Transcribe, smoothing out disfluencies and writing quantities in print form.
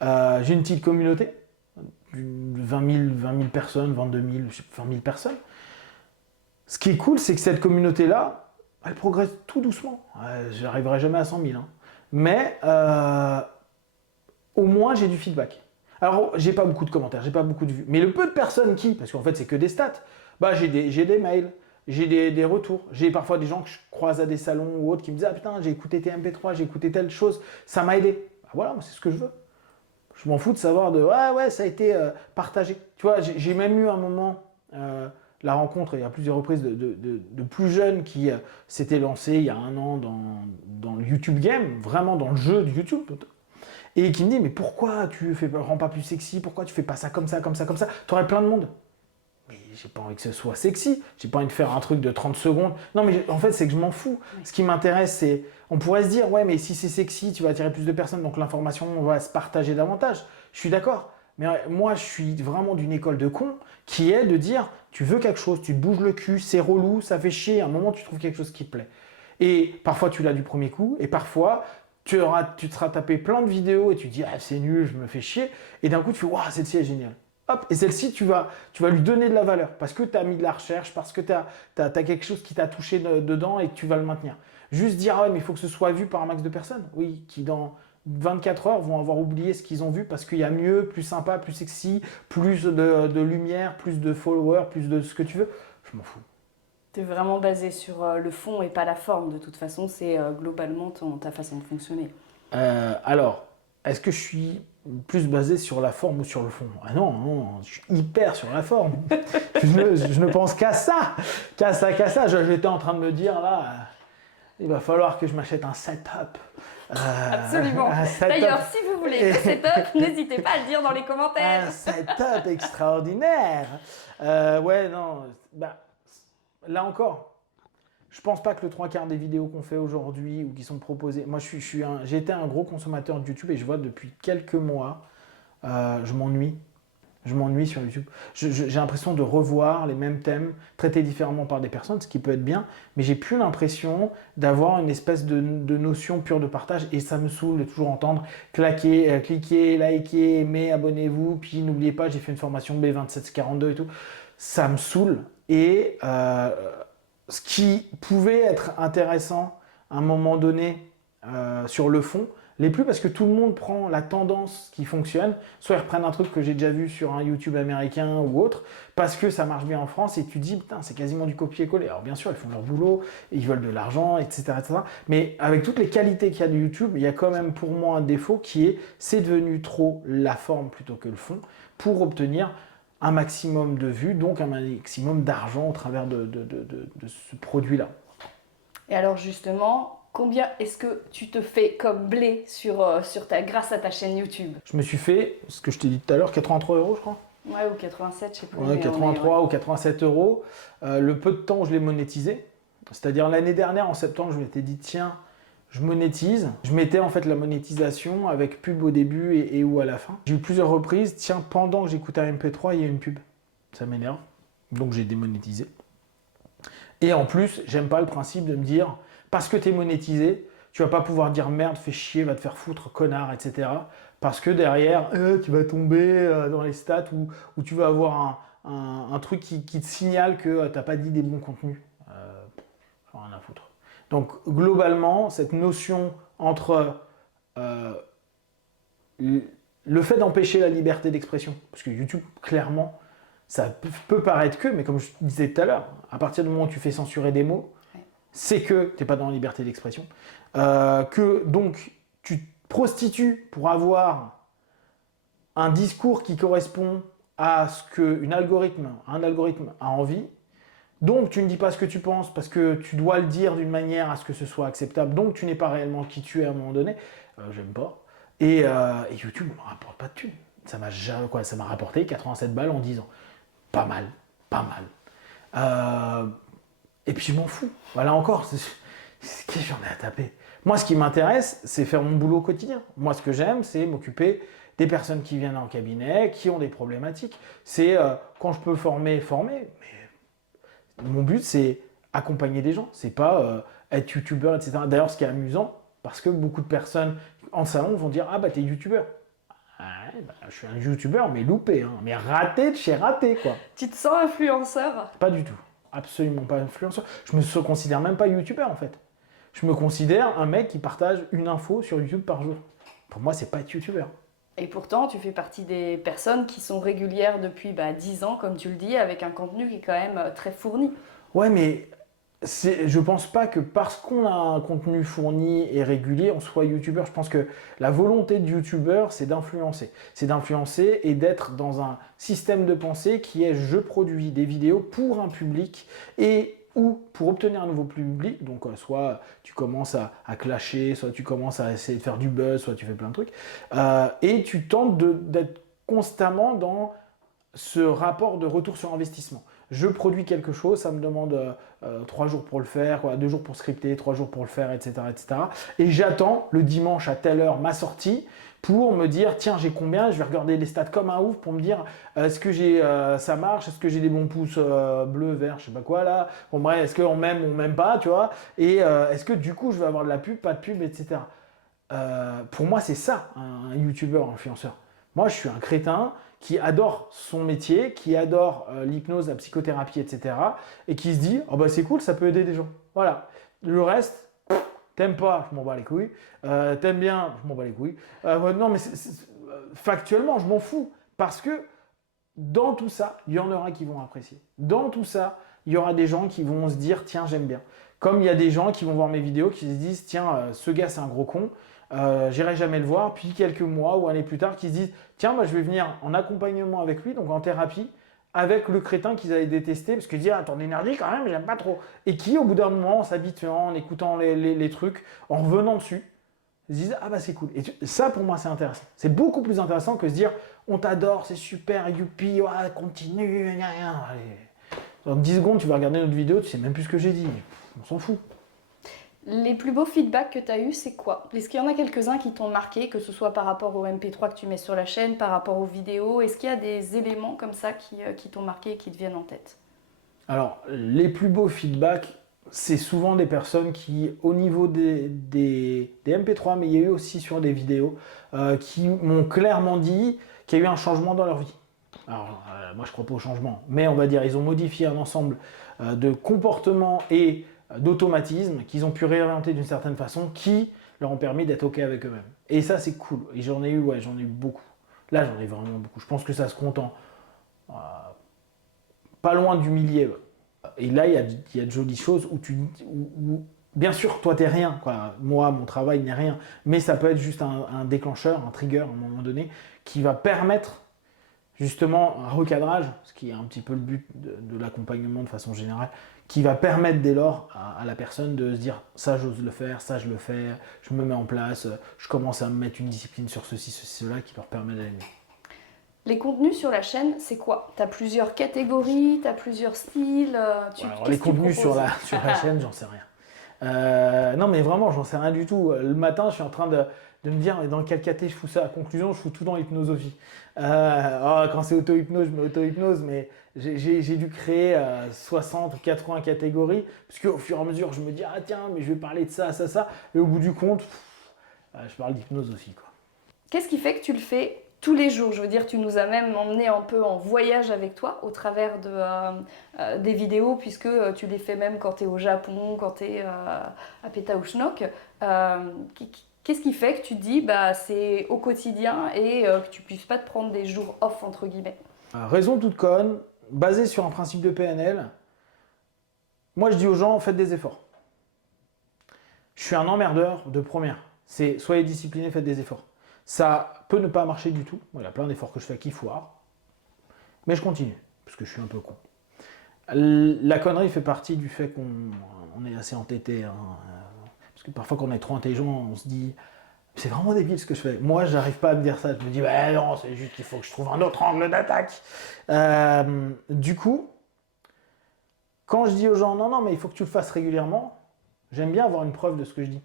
J'ai une petite communauté, 20 000 personnes, 22 000, 20 000 personnes. Ce qui est cool, c'est que cette communauté-là, elle progresse tout doucement. Je n'arriverai jamais à 100 000, hein. Mais au moins, j'ai du feedback. Alors, j'ai pas beaucoup de commentaires, j'ai pas beaucoup de vues. Mais le peu de personnes parce qu'en fait, c'est que des stats, bah, j'ai des mails, j'ai des retours. J'ai parfois des gens que je croise à des salons ou autres qui me disent « Ah putain, j'ai écouté tes MP3, j'ai écouté telle chose, ça m'a aidé. » Bah voilà, moi, c'est ce que je veux. Je m'en fous de savoir de « Ouais, ça a été partagé. » Tu vois, j'ai même eu un moment, la rencontre, il y a plusieurs reprises, de plus jeunes qui s'étaient lancés il y a un an dans le YouTube game, vraiment dans le jeu de YouTube, et qui me dit « Mais pourquoi tu rends pas plus sexy? Pourquoi tu fais pas ça comme ça, comme ça, comme ça? Tu aurais plein de monde. » Mais j'ai pas envie que ce soit sexy, j'ai pas envie de faire un truc de 30 secondes. Non, mais en fait, c'est que je m'en fous. Ce qui m'intéresse, c'est. On pourrait se dire, ouais, mais si c'est sexy, tu vas attirer plus de personnes, donc l'information va se partager davantage. Je suis d'accord. Mais moi, je suis vraiment d'une école de cons qui est de dire, tu veux quelque chose, tu te bouges le cul, c'est relou, ça fait chier, à un moment, tu trouves quelque chose qui te plaît. Et parfois, tu l'as du premier coup, et parfois, tu te seras tapé plein de vidéos et tu te dis, ah, c'est nul, je me fais chier. Et d'un coup, tu fais, waouh, celle-ci est géniale. Hop, et celle-ci, tu vas lui donner de la valeur parce que tu as mis de la recherche, parce que tu as quelque chose qui t'a touché dedans et que tu vas le maintenir. Juste dire, ah ouais, mais il faut que ce soit vu par un max de personnes. Oui, qui dans 24 heures vont avoir oublié ce qu'ils ont vu parce qu'il y a mieux, plus sympa, plus sexy, plus de lumière, plus de followers, plus de ce que tu veux. Je m'en fous. Tu es vraiment basé sur le fond et pas la forme. De toute façon, c'est globalement ta façon de fonctionner. Alors, est-ce que je suis plus basé sur la forme ou sur le fond? Ah non, non, je suis hyper sur la forme. je ne pense qu'à ça, qu'à ça, qu'à ça. J'étais en train de me dire là, il va falloir que je m'achète un setup. Absolument. D'ailleurs, si vous voulez un setup, n'hésitez pas à le dire dans les commentaires. Un setup extraordinaire. Ouais, non, bah, là encore. Je pense pas que le 3/4 des vidéos qu'on fait aujourd'hui ou qui sont proposées. Moi, j'ai été un gros consommateur de YouTube et je vois depuis quelques mois, je m'ennuie. Je m'ennuie sur YouTube. J'ai l'impression de revoir les mêmes thèmes traités différemment par des personnes, ce qui peut être bien, mais j'ai plus l'impression d'avoir une espèce de notion pure de partage et ça me saoule de toujours entendre cliquer, liker, aimer, abonnez-vous, puis n'oubliez pas, j'ai fait une formation B2742 et tout. Ça me saoule et ce qui pouvait être intéressant à un moment donné sur le fond, l'est plus parce que tout le monde prend la tendance qui fonctionne, soit ils reprennent un truc que j'ai déjà vu sur un YouTube américain ou autre, parce que ça marche bien en France et tu dis putain c'est quasiment du copier-coller. Alors bien sûr ils font leur boulot, ils veulent de l'argent, etc., etc. Mais avec toutes les qualités qu'il y a de YouTube, il y a quand même pour moi un défaut qui est c'est devenu trop la forme plutôt que le fond pour obtenir un maximum de vues, donc un maximum d'argent au travers de ce produit-là. Et alors justement, combien est-ce que tu te fais comme blé grâce à ta chaîne YouTube? Je me suis fait, ce que je t'ai dit tout à l'heure, 83 € je crois. Ouais, ou 87, je sais plus. Ouais, 83 ou 87 €. Le peu de temps où je l'ai monétisé, c'est-à-dire l'année dernière, en septembre, je m'étais dit tiens, je monétise. Je mettais en fait la monétisation avec pub au début et ou à la fin. J'ai eu plusieurs reprises. Tiens, pendant que j'écoutais un MP3, il y a une pub. Ça m'énerve. Donc j'ai démonétisé. Et en plus, j'aime pas le principe de me dire parce que tu es monétisé, tu vas pas pouvoir dire merde, fais chier, va te faire foutre, connard, etc. Parce que derrière, tu vas tomber dans les stats où tu vas avoir un truc qui te signale que t'as pas dit des bons contenus. Rien à foutre. Donc globalement, cette notion entre le fait d'empêcher la liberté d'expression, parce que YouTube, clairement, ça peut paraître que, mais comme je disais tout à l'heure, à partir du moment où tu fais censurer des mots, c'est que tu n'es pas dans la liberté d'expression. Que donc tu te prostitues pour avoir un discours qui correspond à ce qu'un algorithme a envie. Donc tu ne dis pas ce que tu penses parce que tu dois le dire d'une manière à ce que ce soit acceptable. Donc tu n'es pas réellement qui tu es à un moment donné. J'aime pas. Et YouTube ne me rapporte pas de thunes. Ça m'a rapporté 87 balles en 10 ans. Pas mal, pas mal. Et puis je m'en fous. Voilà encore, qu'est-ce que j'en ai à taper. Moi, ce qui m'intéresse, c'est faire mon boulot au quotidien. Moi, ce que j'aime, c'est m'occuper des personnes qui viennent en cabinet, qui ont des problématiques. C'est quand je peux former. Mais mon but, c'est accompagner des gens. C'est pas être youtubeur, etc. D'ailleurs, ce qui est amusant, parce que beaucoup de personnes en salon vont dire ah bah t'es youtubeur. Ouais, bah, je suis un youtubeur, mais loupé, hein, mais raté de chez raté, quoi. Tu te sens influenceur? Pas du tout. Absolument pas influenceur. Je me considère même pas youtubeur, en fait. Je me considère un mec qui partage une info sur YouTube par jour. Pour moi, c'est pas être youtubeur. Et pourtant, tu fais partie des personnes qui sont régulières depuis 10 ans, comme tu le dis, avec un contenu qui est quand même très fourni. Ouais, mais je pense pas que parce qu'on a un contenu fourni et régulier, on soit youtubeur. Je pense que la volonté de youtubeur, c'est d'influencer. C'est d'influencer et d'être dans un système de pensée qui est je produis des vidéos pour un public et ou pour obtenir un nouveau public. Donc, soit tu commences à clasher, soit tu commences à essayer de faire du buzz, soit tu fais plein de trucs. Et tu tentes d'être constamment dans ce rapport de retour sur investissement. Je produis quelque chose, ça me demande 3 jours pour le faire, 2 jours pour scripter, 3 jours pour le faire, etc. etc. Et j'attends le dimanche à telle heure ma sortie pour me dire, tiens, j'ai combien? Je vais regarder les stats comme un ouf pour me dire, est-ce que ça marche? Est-ce que j'ai des bons pouces bleus, verts, je sais pas quoi là? Bon bref, est-ce qu'on m'aime ou on m'aime pas, tu vois? Et est-ce que du coup, je vais avoir de la pub, pas de pub, etc. Pour moi, c'est ça, un youtubeur, un influenceur. Moi, je suis un crétin qui adore son métier, qui adore l'hypnose, la psychothérapie, etc. Et qui se dit, oh bah c'est cool, ça peut aider des gens. Voilà. Le reste, t'aimes pas, je m'en bats les couilles. T'aimes bien, je m'en bats les couilles. Ouais, non, mais factuellement, je m'en fous. Parce que dans tout ça, il y en aura qui vont apprécier. Dans tout ça, il y aura des gens qui vont se dire, tiens, j'aime bien. Comme il y a des gens qui vont voir mes vidéos, qui se disent, tiens, ce gars, c'est un gros con. J'irai jamais le voir, puis quelques mois ou années plus tard, qui se disent tiens, moi je vais venir en accompagnement avec lui, donc en thérapie, avec le crétin qu'ils avaient détesté, parce qu'ils disent ah, ton énergie quand même, j'aime pas trop. Et qui, au bout d'un moment, en s'habituant, en écoutant les trucs, en revenant dessus, ils se disent ah bah c'est cool. Et ça pour moi c'est intéressant. C'est beaucoup plus intéressant que se dire on t'adore, c'est super, youpi, ouais, continue, gna, gna. Allez. Dans 10 secondes, tu vas regarder notre vidéo, tu sais même plus ce que j'ai dit. On s'en fout. Les plus beaux feedbacks que tu as eus, c'est quoi? Est-ce qu'il y en a quelques-uns qui t'ont marqué, que ce soit par rapport au MP3 que tu mets sur la chaîne, par rapport aux vidéos? Est-ce qu'il y a des éléments comme ça qui t'ont marqué et qui te viennent en tête? Alors, les plus beaux feedbacks, c'est souvent des personnes qui, au niveau des MP3, mais il y a eu aussi sur des vidéos, qui m'ont clairement dit qu'il y a eu un changement dans leur vie. Alors, moi je crois pas au changement, mais on va dire ils ont modifié un ensemble de comportements et d'automatismes qu'ils ont pu réorienter d'une certaine façon qui leur ont permis d'être OK avec eux-mêmes. Et ça, c'est cool. Et j'en ai eu beaucoup. Là, j'en ai vraiment beaucoup. Je pense que ça se compte en pas loin du millier. Et là, il y a de jolies choses où bien sûr, toi, t'es rien. Quoi. Moi, mon travail n'est rien. Mais ça peut être juste un déclencheur, un trigger à un moment donné, qui va permettre justement un recadrage, ce qui est un petit peu le but de l'accompagnement de façon générale, qui va permettre dès lors à la personne de se dire ça j'ose le faire, ça je le fais, je me mets en place, je commence à me mettre une discipline sur ceci, cela qui leur permet d'aller mieux. Les contenus sur la chaîne, c'est quoi? Tu as plusieurs catégories, tu as plusieurs styles Alors, les contenus sur la chaîne, j'en sais rien. Non mais vraiment, j'en sais rien du tout. Le matin, je suis en train de me dire dans quel caté je fous ça. À conclusion, je fous tout dans l'hypnosophie. Quand c'est auto-hypnose, je mets auto-hypnose, mais j'ai dû créer 60 ou 80 catégories, parce qu'au fur et à mesure, je me dis, ah tiens, mais je vais parler de ça, ça, ça, et au bout du compte, je parle d'hypnose aussi, quoi. Qu'est-ce qui fait que tu le fais tous les jours? Je veux dire, tu nous as même emmené un peu en voyage avec toi au travers des vidéos, puisque tu les fais même quand tu es au Japon, quand tu es à Pétaouchnok. Qu'est-ce qui fait que tu te dis c'est au quotidien et que tu puisses pas te prendre des jours off entre guillemets? Raison toute conne, basée sur un principe de PNL, moi je dis aux gens, faites des efforts. Je suis un emmerdeur de première. C'est soyez disciplinés, faites des efforts. Ça peut ne pas marcher du tout. Il y a plein d'efforts que je fais qui foirent. Mais je continue, parce que je suis un peu con. La connerie fait partie du fait qu'on est assez entêté. Hein. Parce que parfois, quand on est trop intelligent, on se dit c'est vraiment débile ce que je fais. Moi, j'arrive pas à me dire ça. Je me dis bah non, c'est juste qu'il faut que je trouve un autre angle d'attaque. Du coup, quand je dis aux gens non, mais il faut que tu le fasses régulièrement, j'aime bien avoir une preuve de ce que je dis.